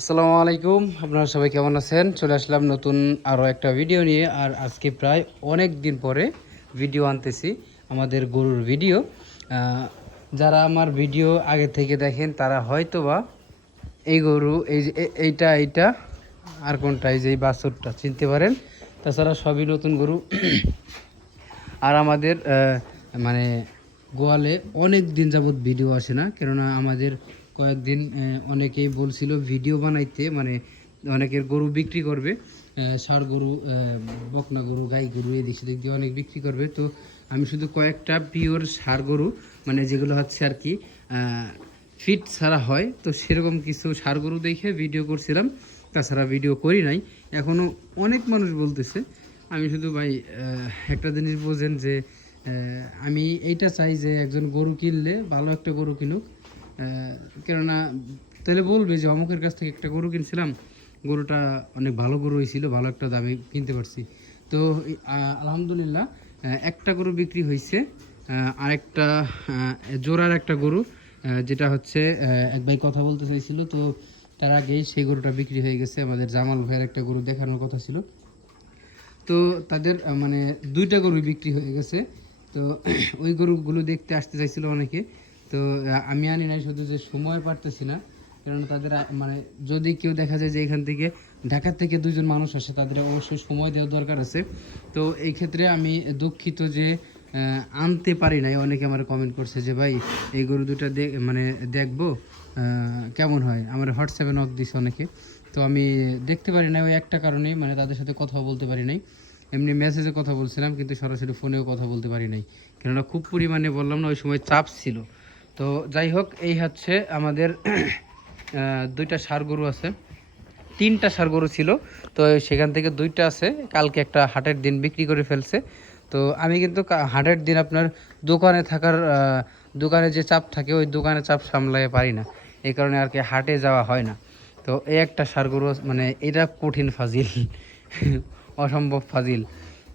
আসসালামু আলাইকুম, আপনারা সবাই কেমন আছেন? চলে আসলাম নতুন আরও একটা ভিডিও নিয়ে। আর আজকে প্রায় অনেক দিন পরে ভিডিও আনতেছি, আমাদের গরুর ভিডিও। যারা আমার ভিডিও আগে থেকে দেখেন তারা হয়তো বা এই গরু এই যে এইটা আর কোনটা, এই যে এই বাছুরটা চিনতে পারেন। তাছাড়া সবই নতুন গরু। আর আমাদের মানে গোয়ালে অনেক দিন যাবৎ ভিডিও আসে না, কেননা আমাদের কয়েকদিন অনেকেই বলছিল ভিডিও বানাইতে, মানে অনেকের গরু বিক্রি করবে, ষাঁড় গরু, বকনা গরু, গাই গরু এদিক সেদিক দিয়ে অনেক বিক্রি করবে। তো আমি শুধু কয়েকটা পিওর ষাঁড় গরু, মানে যেগুলো হচ্ছে আর কি ফিট ছাড়া হয়, তো সেরকম কিছু ষাঁড় গরু দেখে ভিডিও করছিলাম। তাছাড়া ভিডিও করি নাই। এখনও অনেক মানুষ বলতেছে। আমি শুধু ভাই একটা জিনিস বোঝেন যে আমি এইটা চাই যে একজন গরু কিনলে ভালো একটা গরু কিনুক। কেননা তাহলে বলবে যে অমুকের কাছ থেকে একটা গরু কিনছিলাম, গরুটা অনেক ভালো গরু হয়েছিল, ভালো একটা দামে কিনতে পারছি। তো আলহামদুলিল্লাহ একটা গরু বিক্রি হয়েছে। আরেকটা জোড়ার একটা গরু, যেটা হচ্ছে এক ভাই কথা বলতে চাইছিল, তো তার আগেই সেই গরুটা বিক্রি হয়ে গেছে। আমাদের জামাল ভাইয়ের একটা গরু দেখানোর কথা ছিল, তো তাদের মানে দুইটা গরু বিক্রি হয়ে গেছে। তো ওই গরুগুলো দেখতে আসতে চাইছিল অনেকে। তো আমি আনি নাই, শুধু যে সময় পারতেছি না। কেননা তাদের মানে যদি কেউ দেখা যায় যে এখান থেকে ঢাকার থেকে দুইজন মানুষ আসে, তাদের অবশ্যই সময় দেওয়ার দরকার আছে। তো এই ক্ষেত্রে আমি দুঃখিত যে আনতে পারি নাই। অনেকে আমার কমেন্ট করছে যে ভাই এই গরু দুটা মানে দেখবো কেমন হয়, আমার হোয়াটসঅ্যাপে নক দিছে অনেকে। তো আমি দেখতে পারি না ওই একটা কারণেই, মানে তাদের সাথে কথা বলতে পারি নাই। এমনি মেসেজে কথা বলছিলাম, কিন্তু সরাসরি ফোনেও কথা বলতে পারি নাই, কেননা খুব পরিমাণে বললাম না ওই সময় চাপ ছিল। তো যাই হোক, এই হচ্ছে আমাদের দুইটা ষাঁড় গরু আছে, তিনটা ষাঁড় গরু ছিল। তো সেখান থেকে দুইটা আছে, কালকে একটা হাটের দিন বিক্রি করে ফেলছে। তো আমি কিন্তু হাটের দিন আপনার দোকানে থাকার দোকানে যে চাপ থাকে ওই দোকানে চাপ সামলাতে পারি না, এই কারণে আর কি হাটে যাওয়া হয় না। তো এই একটা ষাঁড় গরু, মানে এটা কঠিন ফাজিল, অসম্ভব ফাজিল।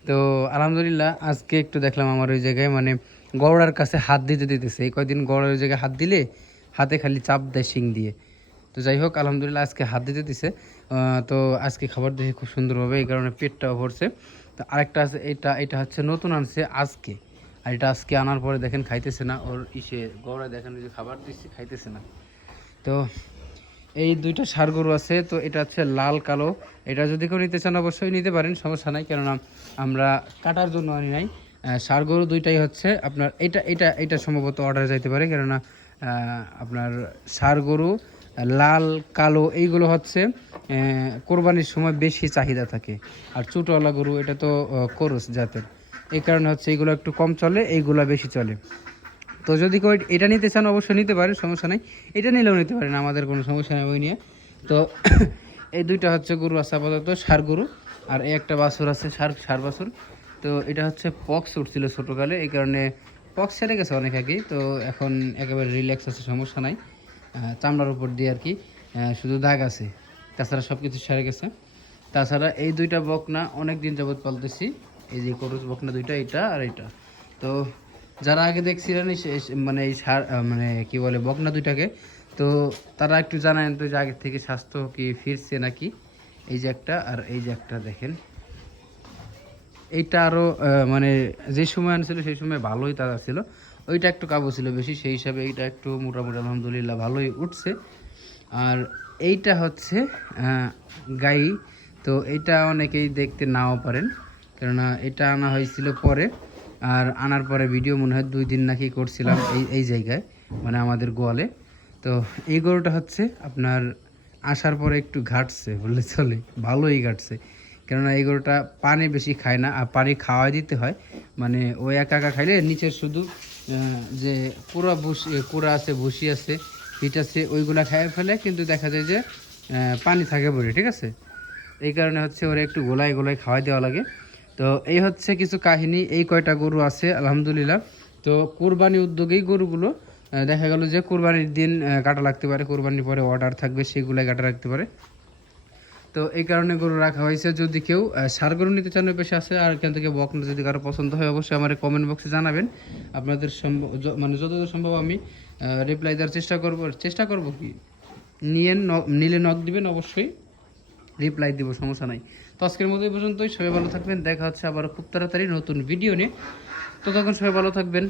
তো আলহামদুলিল্লাহ আজকে একটু দেখলাম আমার ওই জায়গায়, মানে গড়ার কাছে হাত দিতে দিতেছে। এই কয়দিন গড়ার ওই জায়গায় হাত দিলে হাতে খালি চাপ দেয় শিং দিয়ে। তো যাই হোক, আলহামদুলিল্লাহ আজকে হাত দিতে দিছে। তো আজকে খাবার দিয়েছে খুব সুন্দরভাবে, এই কারণে পেটটাও ভরছে। তো আরেকটা আছে, এটা হচ্ছে নতুন আনছে আজকে। আর এটা আজকে আনার পরে দেখেন খাইতেছে না, ওর গড়ে দেখেন যে খাবার দিচ্ছে খাইতেছে না। তো এই দুইটা ষাঁড় গরু আছে, তো এটা হচ্ছে লাল কালো। এটা যদি কেউ নিতে চান অবশ্যই নিতে পারেন, সমস্যা নাই, কেননা আমরা কাটার জন্য আনি নাই। ষাঁড় গরু দুইটাই হচ্ছে আপনার এটা সম্ভবত অর্ডার যাইতে পারে, কেননা আপনার ষাঁড় গরু লাল কালো এইগুলো হচ্ছে কোরবানির সময় বেশি চাহিদা থাকে। আর ছোটোওয়ালা গরু এটা তো করস জাতের, এই কারণে হচ্ছে এইগুলো একটু কম চলে, এইগুলো বেশি চলে। তো যদি কেউ এটা নিতে চান অবশ্যই নিতে পারেন, সমস্যা নেই, এটা নিলেও নিতে পারেন, আমাদের কোনো সমস্যা নেই ওই নিয়ে। তো এই দুইটা হচ্ছে গরু আছে আপাতত, ষাঁড় গরু। আর এই একটা বাছুর আছে, ষাঁড় বাছুর। তো এটা হচ্ছে পক্স উঠছিল ছোটোকালে, এই কারণে পক্স ছেড়ে গেছে অনেক আগেই। তো এখন একেবারে রিল্যাক্স আছে, সমস্যা নাই। চামড়ার উপর দিয়ে আর কি শুধু দাগ আছে, তাছাড়া সব কিছু সেরে গেছে। তাছাড়া এই দুইটা বকনা অনেক দিন যাবৎ পালতেছি, এই যে করুজ বকনা দুইটা, এটা আর এটা। তো যারা আগে দেখছিলেন মানে এই সার মানে কি বলে বকনা দুইটাকে, তো তারা একটু জানান তো যে আগের থেকে স্বাস্থ্য কি ফিরছে নাকি। এই যে একটা আর এই যে একটা দেখেন, এইটা আরও মানে যে সময় আনছিল সেই সময় ভালোই তাজা ছিল, ওইটা একটু কাবু ছিল বেশি, সেই হিসাবে এইটা একটু মোটামুটি আলহামদুলিল্লাহ ভালোই উঠছে। আর এইটা হচ্ছে গাই। তো এটা অনেকেই দেখতে নাও পারেন, কেননা এটা আনা হয়েছিল পরে। আর আনার পরে ভিডিও মনে হয় 2 দিন নাকি করছিলাম এই এই জায়গায়, মানে আমাদের গোয়ালে। তো এই গরুটা হচ্ছে আপনার আসার পরে একটু ঘাটছে বললে চলে, ভালোই ঘাটছে। কেননা এই গরুটা পানি বেশি খায় না, আর পানি খাওয়াই দিতে হয়। মানে ও একা একা খাইলে নিচের শুধু যে কুড়া আছে, ভুসি আছে, ফিট আছে, ওইগুলা খাইয়ে ফেলে, কিন্তু দেখা যায় যে পানি থাকে বলে, ঠিক আছে। এই কারণে হচ্ছে ওরা একটু গোলায় গোলায় খাওয়াই দেওয়া লাগে। তো এই হচ্ছে কিছু কাহিনী, এই কয়টা গরু আছে আলহামদুলিল্লাহ। তো কোরবানি উদ্যোগেই গরুগুলো দেখা গেল যে কোরবানির দিন কাটা লাগতে পারে, কোরবানির পরে অর্ডার থাকবে, সেগুলাই কাটা রাখতে পারে। তো এই কারণে গরু রাখা হয়েছে। যদি কেউ ষাঁড় গরু নিতে চান, পেশে আছে। আর এখান থেকে বকনা যদি কারো পছন্দ হয় অবশ্যই আমার কমেন্ট বক্সে জানাবেন। আপনাদের মানে যতদূর সম্ভব আমি রিপ্লাই দেওয়ার চেষ্টা করব কি। নিলে নক দিবেন, অবশ্যই রিপ্লাই দিব, সমস্যা নাই। তো আজকের মতো এই পর্যন্তই, সবাই ভালো থাকবেন, দেখা হচ্ছে আবার খুব তাড়াতাড়ি নতুন ভিডিও নিয়ে। তো তখন সবাই ভালো থাকবেন।